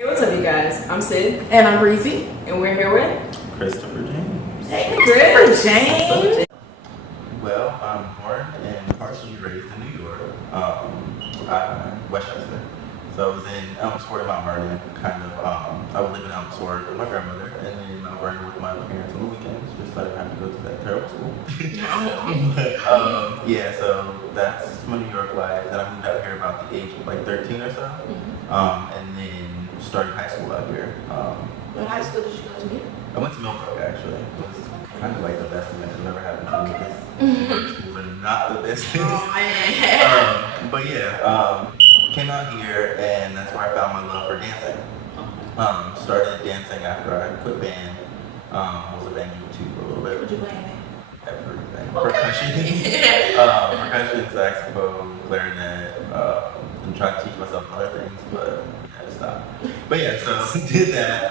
Hey, what's up, you guys? I'm Sid. And I'm Breezy. And we're here with Christopher James. Hey, Christopher James. Well, I'm born and partially raised in New York, Westchester. So I was in Elmsford and Mount Vernon, I would live in Elmsford with my grandmother, and then in Mount Vernon with my parents on the weekends, just so I didn't have to go to that terrible school. Yeah, so that's my New York life. Then I moved out here about the age of like 13 or so, and then started high school out here. What high school did you go to? I went to Millbrook actually. It was kind of like the best thing that could ever happen to me because schools are not the best things. Oh, man. But yeah, came out here and that's where I found my love for dancing. Started dancing after I quit band. Was a band too for a little bit. What'd you play in band? Everything. Okay. Percussion, saxophone, clarinet, and tried to teach myself other things, but I had to stop. But yeah, so did that.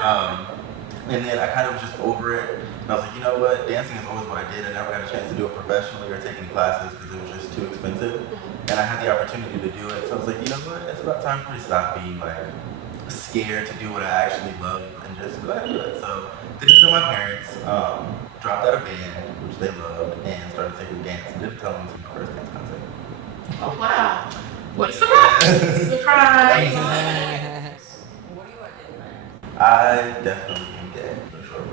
And then I kind of was just over it. And I was like, you know what? Dancing is always what I did. I never got a chance to do it professionally or take any classes because it was just too expensive. And I had the opportunity to do it. So I was like, you know what? It's about time for me to stop being like scared to do what I actually love and just go ahead and do it. So did it to my parents, dropped out of band, which they loved, and started taking dance. And didn't tell them to my first dance concert. Oh, wow. What a surprise. Surprise. what do you identify as? I definitely am gay, for sure.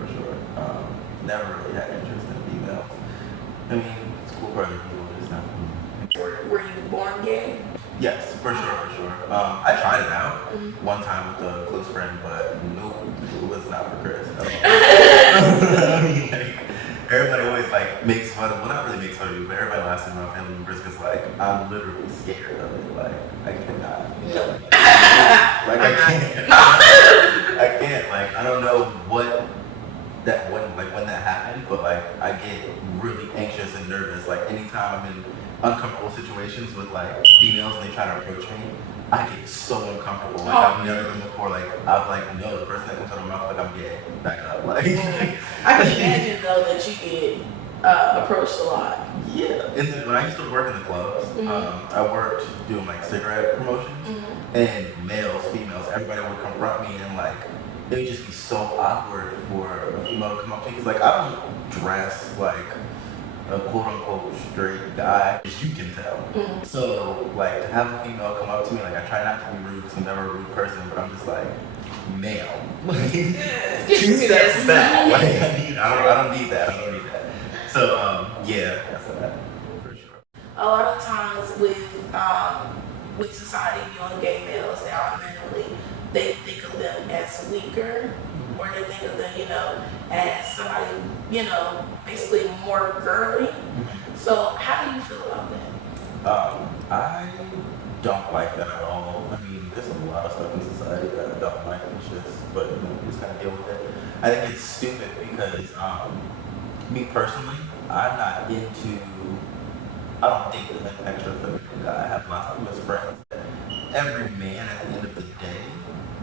Never really had interest in females. I mean, it's cool for other people, but it's not for me. Were you born gay? Yes, for sure. I tried it out one time with a close friend, but nope, it was not for Chris at all. I mean, like, everybody always like makes fun of, well, not really makes fun of me, but everybody laughs at my family members because like I'm literally scared of it. Like I cannot. Like I can't. Like I don't know when that happened, but like I get really anxious and nervous. Like anytime I'm in uncomfortable situations with like females and they try to approach me, I get so uncomfortable. Like I've never been before. Like I'm like, no, the first thing that comes out of my mouth, like I'm gay. Back up. Like I can imagine though that you get approached a lot. Yeah. And then when I used to work in the clubs, I worked doing like cigarette promotions, and males, females, everybody would confront me and like it would just be so awkward for a female to come up to me because like I don't dress like a quote unquote straight guy, as you can tell. So like to have a female come up to me, like I try not to be rude because I'm never a rude person, but I'm just like, male. Like, 2 steps back. Like I don't need that. So yeah, that's that for sure. A lot of times with society viewing gay males, they automatically they think of them as weaker, or they think of them, as somebody, basically more girly. So how do you feel about that? I don't like that at all. I mean, there's a lot of stuff in society that I don't like. It's just, but you just kind of deal with it. I think it's stupid because me personally, I'm not into. I don't think that an extra feminine guy. I have lots of best friends. Every man at the end of the day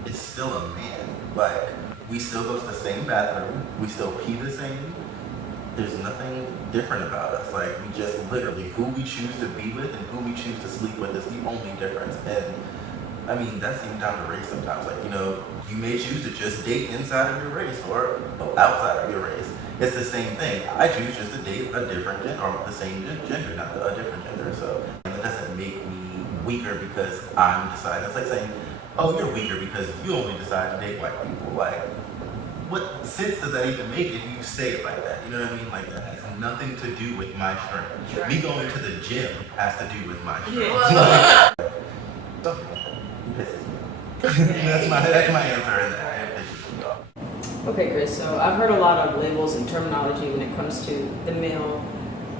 is still a man. Like, we still go to the same bathroom, we still pee the same. There's nothing different about us. Like, we just literally, who we choose to be with and who we choose to sleep with is the only difference. And I mean, that's even down to race sometimes. Like, you may choose to just date inside of your race or outside of your race. It's the same thing. I choose just to date a different gender, or the same gender, not a different gender. So, and that doesn't make me weaker because I'm deciding. It's like saying, oh, you're weaker because you only decide to date white people. Like, what sense does that even make if you say it like that? You know what I mean? Like, that has nothing to do with my strength. Sure. Me going to the gym has to do with my strength. That's my answer in that. Okay, Chris, so I've heard a lot of labels and terminology when it comes to the male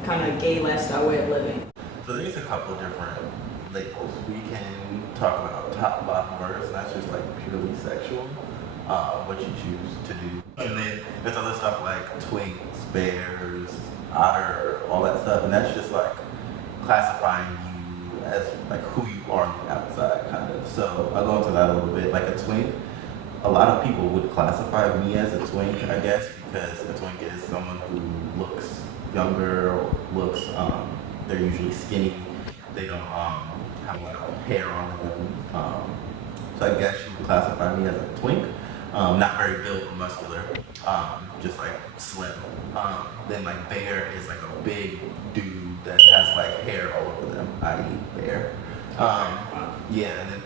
kind of gay lifestyle way of living. So there's a couple different labels. We can talk about top, bottom, verse, and that's just like purely sexual, what you choose to do. And then there's other stuff like twinks, bears, otter, all that stuff, and that's just like classifying you as like who you are on the outside, kind of. So I'll go into that a little bit. Like a twink, a lot of people would classify me as a twink, I guess, because a twink is someone who looks younger, or looks, they're usually skinny, they don't have a lot of hair on them. So I guess you would classify me as a twink. Not very built or muscular, just like slim. Then like bear is like a big dude that has like hair all over them, i.e. bear. Yeah, and then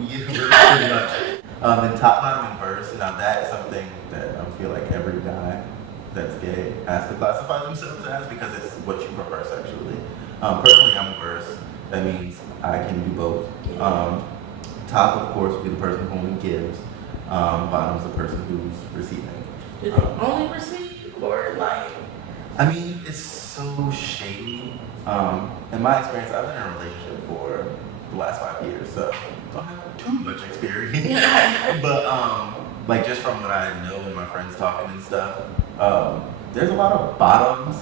yeah, pretty much. And top, bottom, and verse. Now that is something that I feel like every guy that's gay has to classify themselves as because it's what you prefer sexually. Personally, I'm a verse. That means I can do both. Top, of course, would be the person who gives. Bottom is the person who's receiving. Do they only receive or like? I mean, it's so shady. In my experience, I've been in a relationship for the last 5 years, so I don't have too much experience. But like just from what I know and my friends talking and stuff, there's a lot of bottoms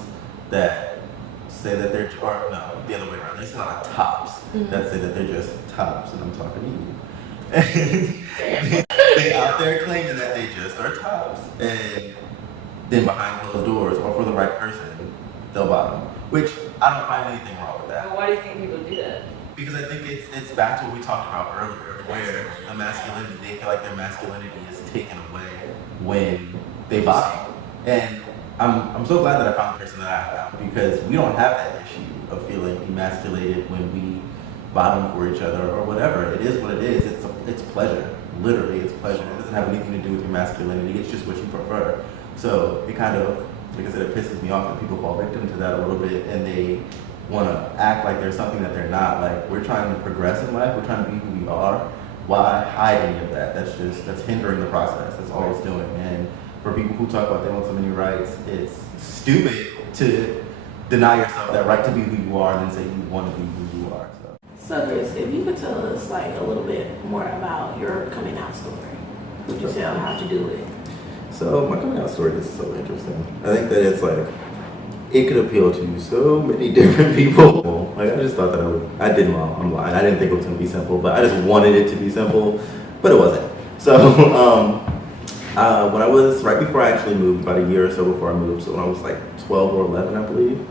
that say that they're, or no, the other way around. There's a lot of tops that say that they're just tops, and I'm talking to you. They out there claiming that they just are tops, and then behind closed doors or for the right person, they'll bottom. Which I don't find anything wrong with that. Well, why do you think people do that? Because I think it's back to what we talked about earlier, where the masculinity, they feel like their masculinity is taken away when they bottom. And I'm so glad that I found the person that I found, because we don't have that issue of feeling emasculated when we bottom for each other or whatever. It is what it is. It's pleasure. Literally, it's pleasure. It doesn't have anything to do with your masculinity. It's just what you prefer. So it kind of, like I said, it pisses me off that people fall victim to that a little bit, and they want to act like there's something that they're not. Like, we're trying to progress in life. We're trying to be who we are. Why hide any of that? That's hindering the process. That's all it's doing. And for people who talk about they want so many rights, it's stupid to deny yourself that right to be who you are and then say you want to be who you are. So Chris, if you could tell us like a little bit more about your coming out story, would you tell how'd you do it? So my coming out story is so interesting. I think that it's like, it could appeal to so many different people. Like, I just thought that I didn't, well, I'm lying. I didn't think it was gonna be simple, but I just wanted it to be simple, but it wasn't. So when I was, right before I actually moved, about a year or so before I moved, so when I was like 12 or 11, I believe,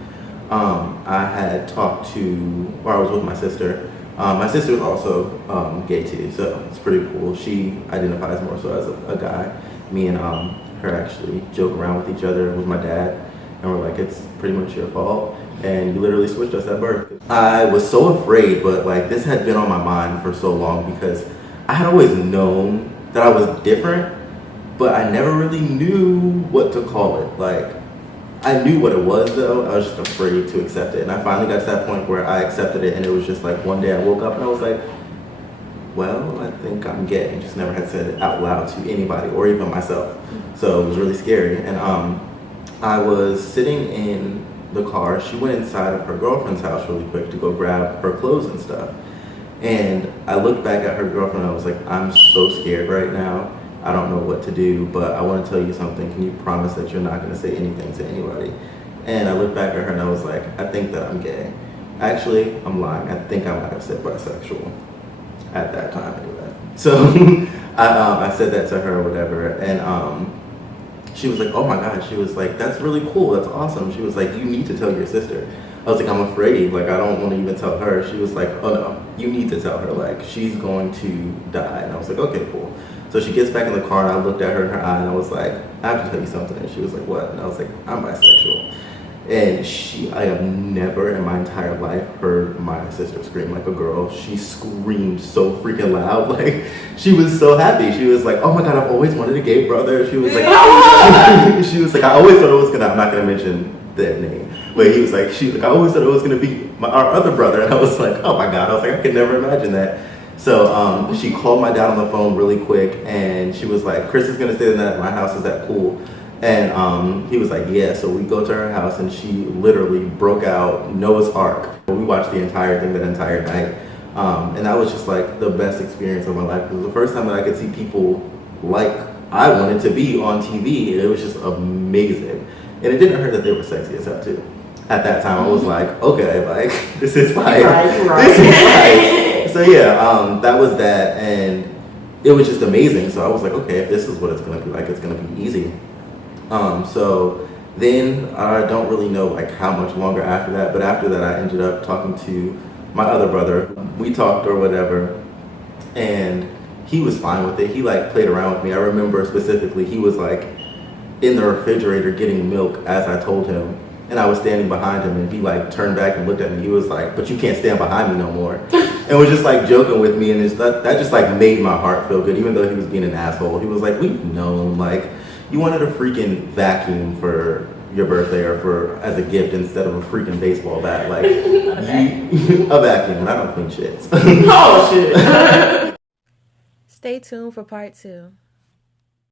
I had talked to, or I was with my sister. My sister is also gay too, so it's pretty cool. She identifies more so as a guy. Me and her actually joke around with each other with my dad, and we're like, it's pretty much your fault, and you literally switched us at birth. I was so afraid, but like this had been on my mind for so long because I had always known that I was different, but I never really knew what to call it. Like, I knew what it was though, I was just afraid to accept it. And I finally got to that point where I accepted it, and it was just like one day I woke up and I was like, well, I think I'm gay. And just never had said it out loud to anybody or even myself. So it was really scary. And I was sitting in the car. She went inside of her girlfriend's house really quick to go grab her clothes and stuff. And I looked back at her girlfriend and I was like, I'm so scared right now. I don't know what to do, but I want to tell you something. Can you promise that you're not going to say anything to anybody? And I looked back at her and I was like, I think that I'm gay. Actually, I'm lying. I think I might have said bisexual at that time anyway. So I said that to her or whatever, and she was like, oh my God. She was like, that's really cool. That's awesome. She was like, you need to tell your sister. I was like, I'm afraid. Like, I don't want to even tell her. She was like, oh no, you need to tell her. Like, she's going to die. And I was like, okay, cool. So she gets back in the car and I looked at her in her eye and I was like, I have to tell you something. And she was like, what? And I was like, I'm bisexual. And I have never in my entire life heard my sister scream like a girl. She screamed so freaking loud. Like, she was so happy. She was like, oh my God, I've always wanted a gay brother. She was like, she was like, I always thought it was gonna, I'm not gonna mention their name, but she was like, I always thought it was gonna be our other brother. And I was like, oh my God. I was like, I could never imagine that. So she called my dad on the phone really quick and she was like, Chris is gonna stay the night at my house, is that cool? And he was like, yeah. So we go to her house and she literally broke out Noah's Ark. We watched the entire thing that entire night. And that was just like the best experience of my life. It was the first time that I could see people like I wanted to be on TV. It was just amazing. And it didn't hurt that they were sexy as hell too. At that time I was like, okay, like this is fine. Right. This is fine. So yeah, that was that, and it was just amazing. So I was like, okay, if this is what it's gonna be like, it's gonna be easy. So then I don't really know like how much longer after that, but after that I ended up talking to my other brother. We talked or whatever, and he was fine with it. He like played around with me. I remember specifically he was like in the refrigerator getting milk as I told him, and I was standing behind him, and he like turned back and looked at me. He was like, "But you can't stand behind me no more," and was just like joking with me, and that just like made my heart feel good, even though he was being an asshole. He was like, "We've known, like, you wanted a freaking vacuum for your birthday or for as a gift instead of a freaking baseball bat, like a vacuum." And I don't clean shit. Oh shit. Stay tuned for part 2.